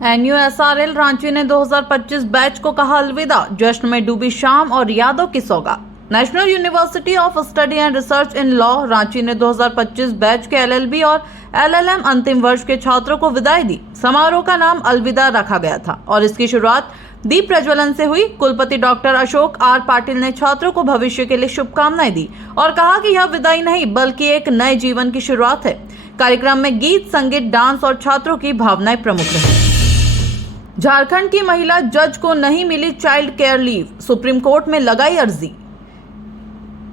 NUSRL Ranchi ने 2025 batch को कहा अलविदा। जश्न में डूबी शाम और यादों की सौगात। National university of study and research in law Ranchi ने 2025 बैच के LLB और LLM अंतिम वर्ष के छात्रों को विदाई दी। समारोह का नाम अलविदा रखा गया था और इसकी शुरुआत दीप प्रज्वलन से हुई। कुलपति डॉक्टर अशोक R पाटिल ने छात्रों को भविष्य के लिए शुभकामनाएं दी और कहा कि यह विदाई नहीं बल्कि एक नए जीवन की शुरुआत है। कार्यक्रम में गीत, संगीत, डांस और छात्रों की भावनाएं प्रमुख रही। झारखंड की महिला जज को नहीं मिली child care leave, supreme court में लगाई अर्जी।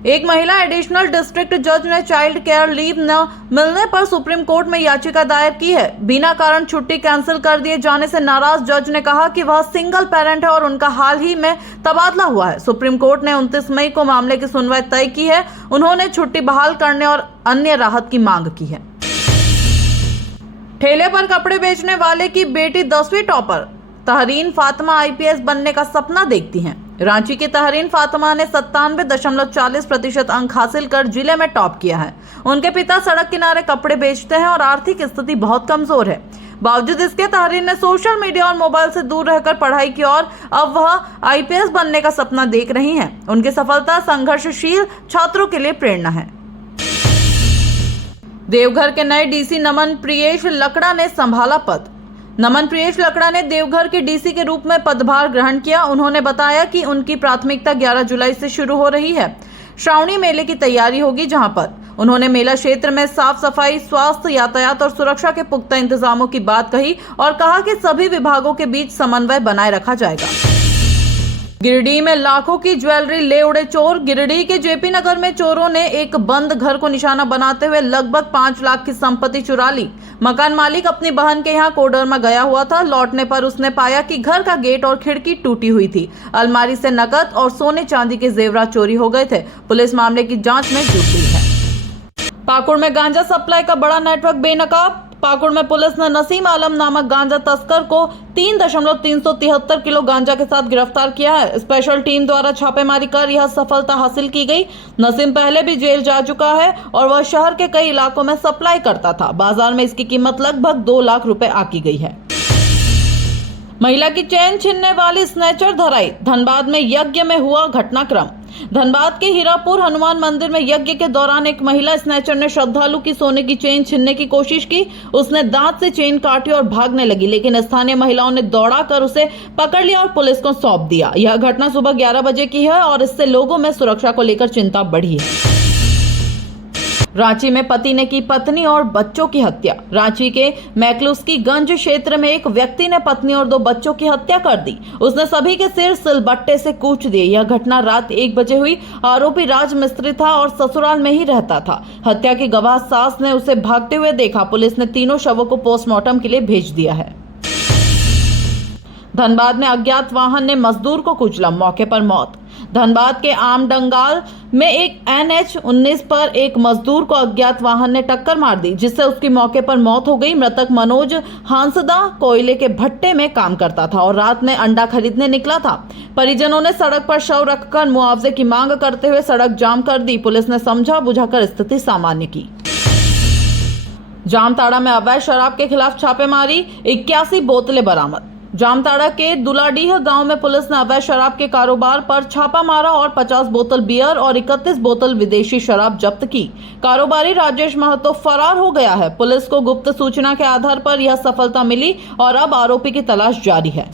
एक महिला एडिशनल डिस्ट्रिक्ट जज ने चाइल्ड केयर लीव न मिलने पर सुप्रीम कोर्ट में याचिका दायर की है। बिना कारण छुट्टी कैंसिल कर दिए जाने से नाराज जज ने कहा कि वह सिंगल पेरेंट है और उनका हाल ही में तबादला हुआ है। सुप्रीम कोर्ट ने 29 मई को मामले की सुनवाई तय की है। उन्होंने छुट्टी बहाल करने और अन्य राहत की मांग की है। ठेले पर कपड़े बेचने वाले की बेटी 10वीं टॉपर। तहरीन फातिमा IPS बनने का सपना देखती हैं। रांची की तहरीन फातिमा ने 97.40% अंक हासिल कर जिले में टॉप किया है। उनके पिता सड़क किनारे कपड़े बेचते हैं और आर्थिक स्थिति बहुत कमजोर है। बावजूद इसके तहरीन ने सोशल मीडिया और मोबाइल से दूर रहकर पढ़ाई की और अब वह IPS बनने का सपना देख रही हैं। उनकी सफलता संघर्षशील छात्रों के लिए प्रेरणा है। देवघर के नए DC नमन प्रियेश लकड़ा ने संभाला पद। नमन प्रियेश लकड़ा ने देवघर के DC के रूप में पदभार ग्रहण किया। उन्होंने बताया कि उनकी प्राथमिकता 11 जुलाई से शुरू हो रही है। श्रावणी मेले की तैयारी होगी, जहां पर उन्होंने मेला क्षेत्र में साफ सफाई, स्वास्थ्य, यातायात और सुरक्षा के पुख्ता इंतजामों की बात कही और कहा कि सभी विभागों के बीच समन्वय बनाए रखा जाएगा। गिरिडीह में लाखों की ज्वेलरी ले उड़े चोर। गिरिडीह के JP नगर में चोरों ने एक बंद घर को निशाना बनाते हुए लगभग 5 लाख की संपत्ति चुरा ली। मकान मालिक अपनी बहन के यहाँ कोडरमा गया हुआ था। लौटने पर उसने पाया कि घर का गेट और खिड़की टूटी हुई थी। अलमारी से नकद और सोने चांदी के जेवरात चोरी हो गए थे। पुलिस मामले की जांच में जुटी है। पाकुड़ में गांजा सप्लाई का बड़ा नेटवर्क बेनकाब। पाकुड़ में पुलिस ने नसीम आलम नामक गांजा तस्कर को 3.373 किलो गांजा के साथ गिरफ्तार किया है। स्पेशल टीम द्वारा छापेमारी कर यह सफलता हासिल की गई। नसीम पहले भी जेल जा चुका है और वह शहर के कई इलाकों में सप्लाई करता था। बाजार में इसकी कीमत लगभग 2 लाख रुपए आकी गई है। महिला की चैन छीनने वाली स्नैचर धराई। धनबाद में यज्ञ में हुआ घटनाक्रम। धनबाद के हीरापुर हनुमान मंदिर में यज्ञ के दौरान एक महिला स्नैचर ने श्रद्धालु की सोने की चेन छीनने की कोशिश की। उसने दांत से चेन काटी और भागने लगी, लेकिन स्थानीय महिलाओं ने दौड़ाकर उसे पकड़ लिया और पुलिस को सौंप दिया। यह घटना सुबह 11 बजे की है और इससे लोगों में सुरक्षा को लेकर चिंता बढ़ी है। रांची में पति ने की पत्नी और बच्चों की हत्या। रांची के मैकलुस्कीगंज क्षेत्र में एक व्यक्ति ने पत्नी और 2 बच्चों की हत्या कर दी। उसने सभी के सिर सिलबट्टे से कूच दिए। यह घटना रात 1 बजे हुई। आरोपी राज मिस्त्री था और ससुराल में ही रहता था। हत्या की गवाह सास ने उसे भागते हुए देखा। पुलिस ने तीनों शवों को पोस्टमार्टम के लिए भेज दिया है। धनबाद में अज्ञात वाहन ने मजदूर को कुचला, मौके पर मौत। धनबाद के आमडंगाल में एक NH-19 पर एक मजदूर को अज्ञात वाहन ने टक्कर मार दी, जिससे उसकी मौके पर मौत हो गई। मृतक मनोज हांसदा कोयले के भट्टे में काम करता था और रात में अंडा खरीदने निकला था। परिजनों ने सड़क पर शव रखकर मुआवजे की मांग करते हुए सड़क जाम कर दी। पुलिस ने समझा बुझाकर स्थिति सामान्य की। जामताड़ा में अवैध शराब के खिलाफ छापेमारी, 81 बोतलें बरामद। जामताड़ा के दुलाडीह गांव में पुलिस ने अवैध शराब के कारोबार पर छापा मारा और 50 बोतल बियर और 31 बोतल विदेशी शराब जब्त की। कारोबारी राजेश महतो फरार हो गया है। पुलिस को गुप्त सूचना के आधार पर यह सफलता मिली और अब आरोपी की तलाश जारी है।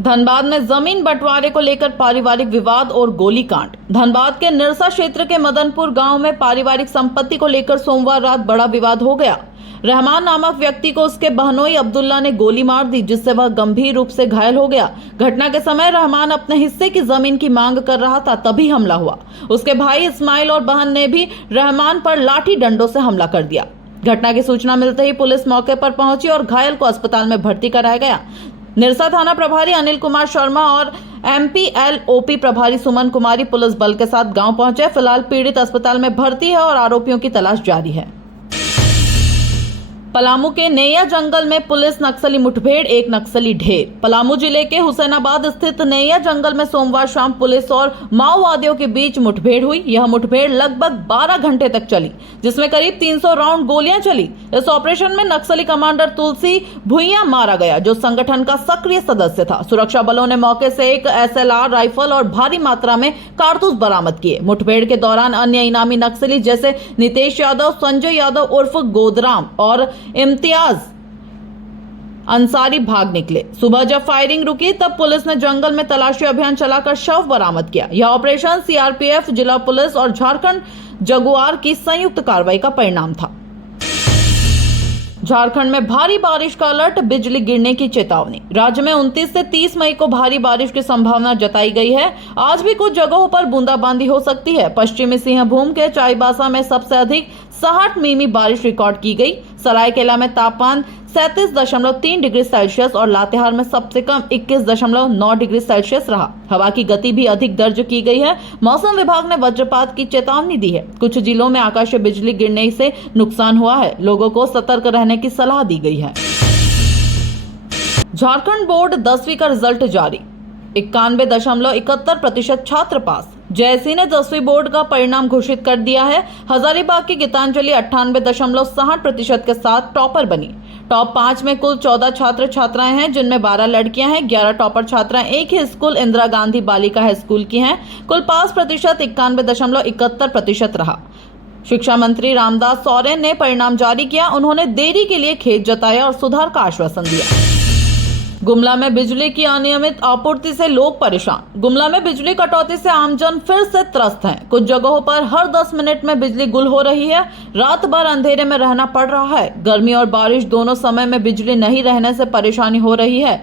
धनबाद में जमीन बंटवारे को लेकर पारिवारिक विवाद और गोलीकांड। धनबाद के निरसा क्षेत्र के मदनपुर गांव में पारिवारिक संपत्ति को लेकर सोमवार रात बड़ा विवाद हो गया। रहमान नामक व्यक्ति को उसके बहनोई अब्दुल्ला ने गोली मार दी, जिससे वह गंभीर रूप से घायल हो गया। घटना के समय रहमान अपने हिस्से की जमीन की मांग कर रहा था, तभी हमला हुआ। उसके भाई इस्माइल और बहन ने भी रहमान पर लाठी डंडों से हमला कर दिया। घटना की सूचना मिलते ही पुलिस मौके पर पहुंची और घायल को अस्पताल में भर्ती कराया गया। निरसा थाना प्रभारी अनिल कुमार शर्मा और MPLOP प्रभारी सुमन कुमारी पुलिस बल के साथ गांव पहुंचे। फिलहाल पीड़ित अस्पताल में भर्ती है और आरोपियों की तलाश जारी है। पलामू के नैया जंगल में पुलिस नक्सली मुठभेड़, एक नक्सली ढेर। पलामू जिले के हुसैनाबाद स्थित नैया जंगल में सोमवार शाम पुलिस और माओवादियों के बीच मुठभेड़ हुई। यह मुठभेड़ लगभग 12 घंटे तक चली, जिसमें करीब 300 राउंड गोलियां चली। इस ऑपरेशन में नक्सली कमांडर तुलसी भुइया मारा गया, जो संगठन का सक्रिय सदस्य था। सुरक्षा बलों ने मौके से एक SLR राइफल और भारी मात्रा में कारतूस बरामद किए। मुठभेड़ के दौरान अन्य इनामी नक्सली जैसे नितेश यादव, संजय यादव उर्फ गोदराम और इम्तियाज अंसारी भाग निकले। सुबह जब फायरिंग रुकी तब पुलिस ने जंगल में तलाशी अभियान चलाकर शव बरामद किया। यह ऑपरेशन CRPF, जिला पुलिस और झारखंड जगुआर की संयुक्त कार्रवाई का परिणाम था। झारखंड में भारी बारिश का अलर्ट, बिजली गिरने की चेतावनी। राज्य में 29 से 30 मई को भारी बारिश की संभावना जताई गई है। आज भी कुछ जगहों पर बूंदाबांदी हो सकती है। पश्चिमी सिंहभूम के चाईबासा में सबसे अधिक 60 मिमी बारिश रिकॉर्ड की गई। सरायकेला में तापमान 37.3 डिग्री सेल्सियस और लातेहार में सबसे कम 21.9 डिग्री सेल्सियस रहा। हवा की गति भी अधिक दर्ज की गई है। मौसम विभाग ने वज्रपात की चेतावनी दी है। कुछ जिलों में आकाशीय बिजली गिरने से नुकसान हुआ है। लोगों को सतर्क रहने की सलाह दी गई है। झारखंड बोर्ड 10वीं का रिजल्ट जारी, 91.71% छात्र पास। जयसी ने 10वीं बोर्ड का परिणाम घोषित कर दिया है। हजारीबाग की गीतांजलि 98.60% के साथ टॉपर बनी। टॉप 5 में कुल 14 छात्र छात्राएं हैं, जिनमें 12 लड़कियां हैं। 11 टॉपर छात्राएं एक ही स्कूल इंदिरा गांधी बालिका हाई स्कूल की हैं। कुल पास प्रतिशत 91.71% रहा। शिक्षा मंत्री रामदास सोरेन ने परिणाम जारी किया। उन्होंने देरी के लिए खेद जताया और सुधार का आश्वासन दिया। गुमला में बिजली की अनियमित आपूर्ति से लोग परेशान। गुमला में बिजली कटौती से आमजन फिर से त्रस्त हैं। कुछ जगहों पर हर 10 मिनट में बिजली गुल हो रही है। रात भर अंधेरे में रहना पड़ रहा है। गर्मी और बारिश दोनों समय में बिजली नहीं रहने से परेशानी हो रही है।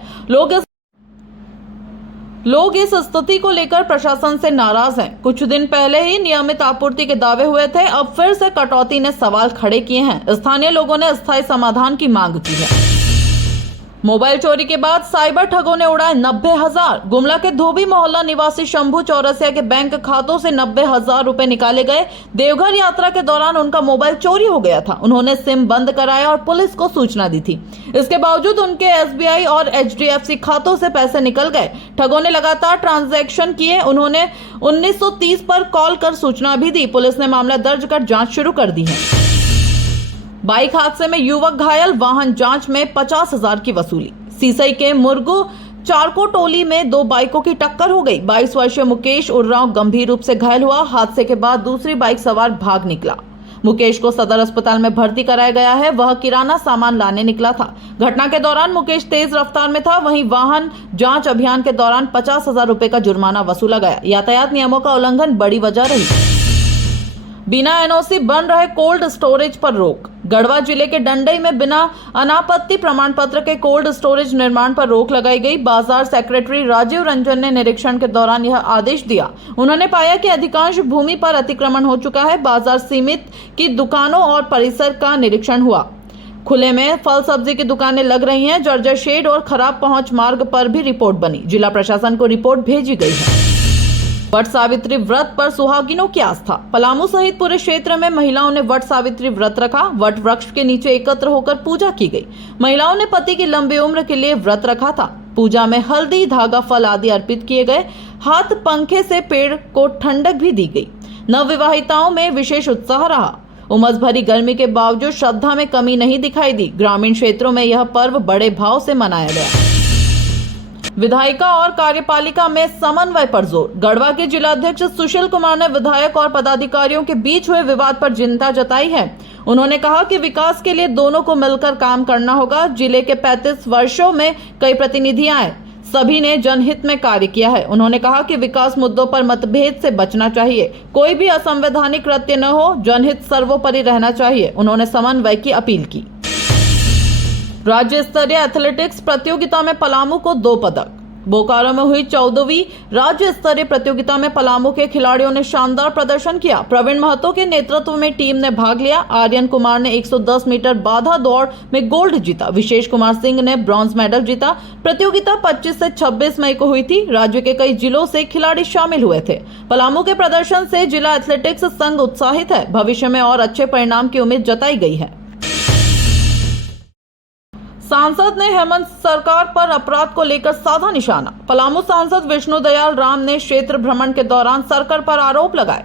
लोग इस स्थिति को लेकर प्रशासन से नाराज हैं। कुछ दिन पहले ही नियमित आपूर्ति के दावे हुए थे, अब फिर से कटौती ने सवाल खड़े किए हैं। स्थानीय लोगों ने अस्थायी समाधान की मांग की है। मोबाइल चोरी के बाद साइबर ठगों ने उड़ाए 90,000। गुमला के धोबी मोहल्ला निवासी शंभू चौरसिया के बैंक खातों से 90,000 रुपए निकाले गए। देवघर यात्रा के दौरान उनका मोबाइल चोरी हो गया था। उन्होंने सिम बंद कराया और पुलिस को सूचना दी थी। इसके बावजूद उनके SBI और HDFC खातों से पैसे निकल गए। ठगों ने लगातार ट्रांजैक्शन किए। उन्होंने 1930 पर कॉल कर सूचना भी दी। पुलिस ने मामला दर्ज कर जांच शुरू कर दी है। बाइक हादसे में युवक घायल, वाहन जांच में 50,000 की वसूली। सीसई के मुर्गू चारको टोली में 2 बाइकों की टक्कर हो गई। 22 वर्षीय मुकेश उर्रांव गंभीर रूप से घायल हुआ। हादसे के बाद दूसरी बाइक सवार भाग निकला। मुकेश को सदर अस्पताल में भर्ती कराया गया है। वह किराना सामान लाने निकला था। घटना के दौरान मुकेश तेज रफ्तार में था। वहीं वाहन जांच अभियान के दौरान 50,000 रुपए का जुर्माना वसूला गया। यातायात नियमों का उल्लंघन बड़ी वजह रही। बिना NOC बन रहे कोल्ड स्टोरेज पर रोक। गढ़वा जिले के डंडई में बिना अनापत्ति प्रमाण पत्र के कोल्ड स्टोरेज निर्माण पर रोक लगाई गई। बाजार सेक्रेटरी राजीव रंजन ने निरीक्षण के दौरान यह आदेश दिया। उन्होंने पाया कि अधिकांश भूमि पर अतिक्रमण हो चुका है। बाजार समिति की दुकानों और परिसर का निरीक्षण हुआ। खुले में फल सब्जी की दुकानें लग रही हैं। जर्जर शेड और खराब पहुंच मार्ग पर भी रिपोर्ट बनी। जिला प्रशासन को रिपोर्ट भेजी गई है। वट सावित्री व्रत पर सुहागिनों की आस्था। पलामू सहित पूरे क्षेत्र में महिलाओं ने वट सावित्री व्रत रखा। वट वृक्ष के नीचे एकत्र होकर पूजा की गई। महिलाओं ने पति की लंबी उम्र के लिए व्रत रखा था। पूजा में हल्दी, धागा, फल आदि अर्पित किए गए। हाथ पंखे से पेड़ को ठंडक भी दी गई। नवविवाहिताओं में विशेष उत्साह रहा। उमस भरी गर्मी के बावजूद श्रद्धा में कमी नहीं दिखाई दी। ग्रामीण क्षेत्रों में यह पर्व बड़े भाव से मनाया गया। विधायिका और कार्यपालिका में समन्वय पर जोर। गढ़वा के जिलाध्यक्ष सुशील कुमार ने विधायक और पदाधिकारियों के बीच हुए विवाद पर चिंता जताई है। उन्होंने कहा कि विकास के लिए दोनों को मिलकर काम करना होगा। जिले के 35 वर्षों में कई प्रतिनिधि आए, सभी ने जनहित में कार्य किया है। उन्होंने कहा कि विकास मुद्दों पर मतभेद से बचना चाहिए। कोई भी असंवैधानिक कृत्य न हो, जनहित सर्वोपरि रहना चाहिए। उन्होंने समन्वय की अपील की। राज्य स्तरीय एथलेटिक्स प्रतियोगिता में पलामू को 2 पदक। बोकारो में हुई 14वीं राज्य स्तरीय प्रतियोगिता में पलामू के खिलाड़ियों ने शानदार प्रदर्शन किया। प्रवीण महतो के नेतृत्व में टीम ने भाग लिया। आर्यन कुमार ने 110 मीटर बाधा दौड़ में गोल्ड जीता। विशेष कुमार सिंह ने ब्रॉन्ज मेडल जीता। प्रतियोगिता 25 से 26 मई को हुई थी। राज्य के कई जिलों से खिलाड़ी शामिल हुए थे। पलामू के प्रदर्शन से जिला एथलेटिक्स संघ उत्साहित है। भविष्य में और अच्छे परिणाम की उम्मीद जताई गई है। सांसद ने हेमंत सरकार पर अपराध को लेकर साधा निशाना। पलामू सांसद विष्णु दयाल राम ने क्षेत्र भ्रमण के दौरान सरकार पर आरोप लगाए।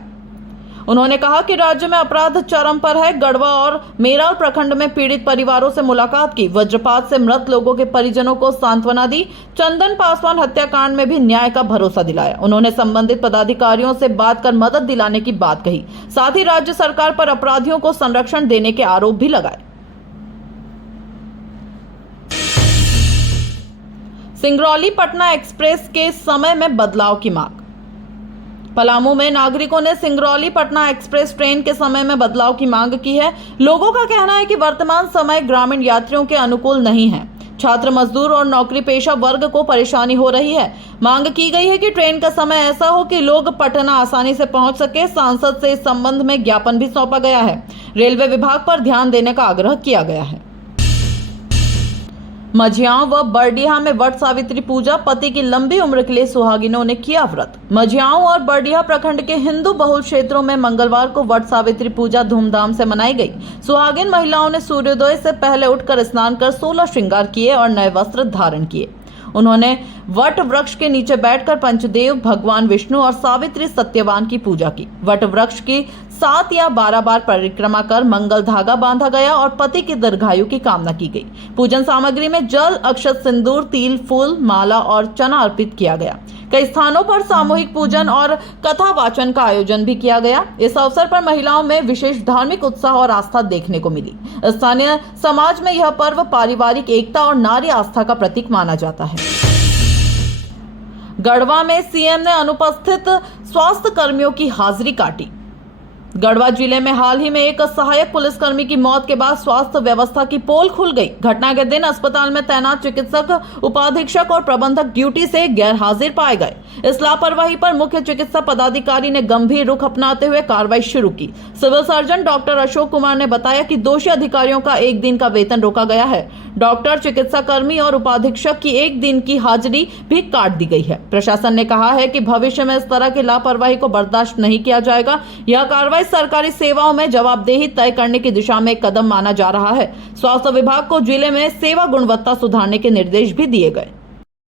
उन्होंने कहा कि राज्य में अपराध चरम पर है। गढ़वा और मेराल प्रखंड में पीड़ित परिवारों से मुलाकात की। वज्रपात से मृत लोगों के परिजनों को सांत्वना दी। चंदन पासवान हत्याकांड में भी न्याय का भरोसा दिलाया। उन्होंने संबंधित पदाधिकारियों से बात कर मदद दिलाने की बात कही। साथ ही राज्य सरकार पर अपराधियों को संरक्षण देने के आरोप भी लगाए। सिंगरौली पटना एक्सप्रेस के समय में बदलाव की मांग। पलामू में नागरिकों ने सिंगरौली पटना एक्सप्रेस ट्रेन के समय में बदलाव की मांग की है। लोगों का कहना है कि वर्तमान समय ग्रामीण यात्रियों के अनुकूल नहीं है। छात्र, मजदूर और नौकरी पेशा वर्ग को परेशानी हो रही है। मांग की गई है कि ट्रेन का समय ऐसा हो कि लोग पटना आसानी से पहुंच सके। सांसद से इस संबंध में ज्ञापन भी सौंपा गया है। रेलवे विभाग पर ध्यान देने का आग्रह किया गया है। मझियाओं व बरडीहा में वट सावित्री पूजा। पति की लंबी उम्र के लिए सुहागिनों ने किया व्रत। मझियाओं और बरडीहा प्रखंड के हिंदू बहुल क्षेत्रों में मंगलवार को वट सावित्री पूजा धूमधाम से मनाई गई। सुहागिन महिलाओं ने सूर्योदय से पहले उठकर स्नान कर 16 श्रृंगार किए और नए वस्त्र धारण किए। उन्होंने वट वृक्ष के नीचे बैठकर पंचदेव, भगवान विष्णु और सावित्री सत्यवान की पूजा की। वट वृक्ष की 7 या 12 बार परिक्रमा कर मंगल धागा बांधा गया और पति की दीर्घायु की कामना की गई। पूजन सामग्री में जल, अक्षत, सिंदूर, तिल, फूल, माला और चना अर्पित किया गया। कई स्थानों पर सामूहिक पूजन और कथा वाचन का आयोजन भी किया गया। इस अवसर पर महिलाओं में विशेष धार्मिक उत्साह और आस्था देखने को मिली। स्थानीय समाज में यह पर्व पारिवारिक एकता और नारी आस्था का प्रतीक माना जाता है। गढ़वा में सीएम ने अनुपस्थित स्वास्थ्य कर्मियों की हाजिरी काटी। गढ़वा जिले में हाल ही में एक सहायक पुलिसकर्मी की मौत के बाद स्वास्थ्य व्यवस्था की पोल खुल गई। घटना के दिन अस्पताल में तैनात चिकित्सक, उपाधीक्षक और प्रबंधक ड्यूटी से गैर हाजिर पाए गए। इस लापरवाही पर मुख्य चिकित्सा पदाधिकारी ने गंभीर रुख अपनाते हुए कार्रवाई शुरू की। Civil surgeon doctor Ashok Kumar ने बताया कि दोषी अधिकारियों का 1 दिन का वेतन रोका गया है। डॉक्टर, चिकित्सा कर्मी और उपाधीक्षक की 1 दिन की हाजिरी भी काट दी गई है। प्रशासन ने कहा है कि भविष्य में इस तरह की लापरवाही को बर्दाश्त नहीं किया जाएगा। यह कार्रवाई सरकारी सेवाओं में जवाबदेही तय करने की दिशा में एक कदम माना जा रहा है। स्वास्थ्य विभाग को जिले में सेवा गुणवत्ता सुधारने के निर्देश भी दिए गए।